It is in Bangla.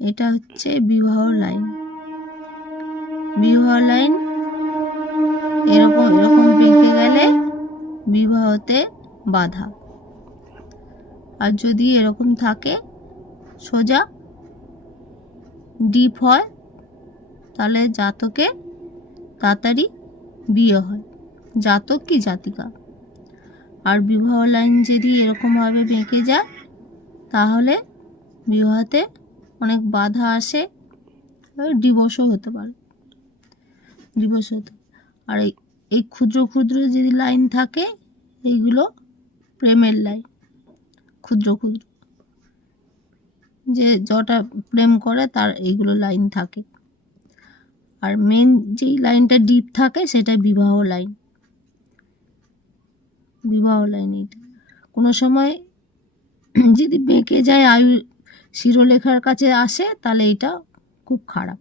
এটা হচ্ছে বিবাহ লাইন। বিবাহ লাইন এরকম এরকম বেঁকে গেলে বিবাহতে বাধা। আর যদি এরকম থাকে সোজা ডিপ হয় তাহলে জাতকে তাড়াতাড়ি বিয়ে হয়, জাতক কি জাতিকা। আর বিবাহ লাইন যদি এরকমভাবে বেঁকে যায় তাহলে বিবাহতে অনেক বাধা আসে, ডিভোর্সও হতে পারে, ডিভোর্স হতে। আর এই ক্ষুদ্র ক্ষুদ্র যদি লাইন থাকে এইগুলো প্রেমের লাইন। ক্ষুদ্র ক্ষুদ্র যে যটা প্রেম করে তার এইগুলো লাইন থাকে। আর মেন যেই লাইনটা ডিপ থাকে সেটা বিবাহ লাইন। বিবাহ লাইন এইটা কোনো সময় যদি বেঁকে যায় আয়ু শিরোলেখার কাছে আসে তাহলে এটা খুব খারাপ।